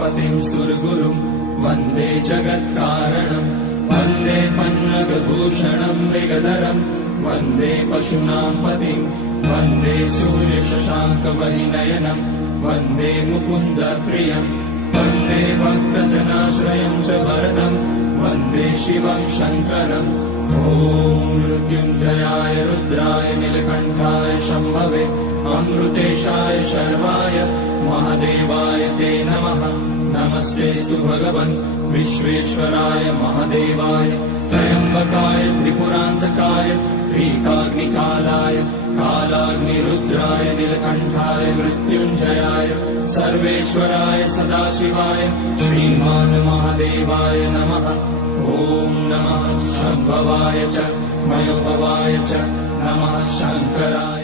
पतिं सुरगुरुं वन्दे जगत्कारणं वन्दे पन्नगभूषणं मृगधरं वन्दे पशूनां पतिं वन्दे सूर्यशशाङ्कवलिनयनं वन्दे मुकुन्दप्रियं वन्दे भक्तजनाश्रयं च वरदं वन्दे शिवं शङ्करम् ॐ मृत्युञ्जयाय रुद्राय नीलकण्ठाय शम्भवे अमृतेशाय शर्वाय महादेवाय ते नमः। नमस्तेऽस्तु भगवन् विश्वेश्वराय महादेवाय त्र्यम्बकाय त्रिपुरान्तकाय त्रिकाग्निकालाय कालाग्निरुद्राय नीलकण्ठाय मृत्युञ्जयाय सर्वेश्वराय सदाशिवाय श्रीमान् महादेवाय नमः। ॐ नमः शम्भवाय च मयोभवाय च नमः शङ्कराय।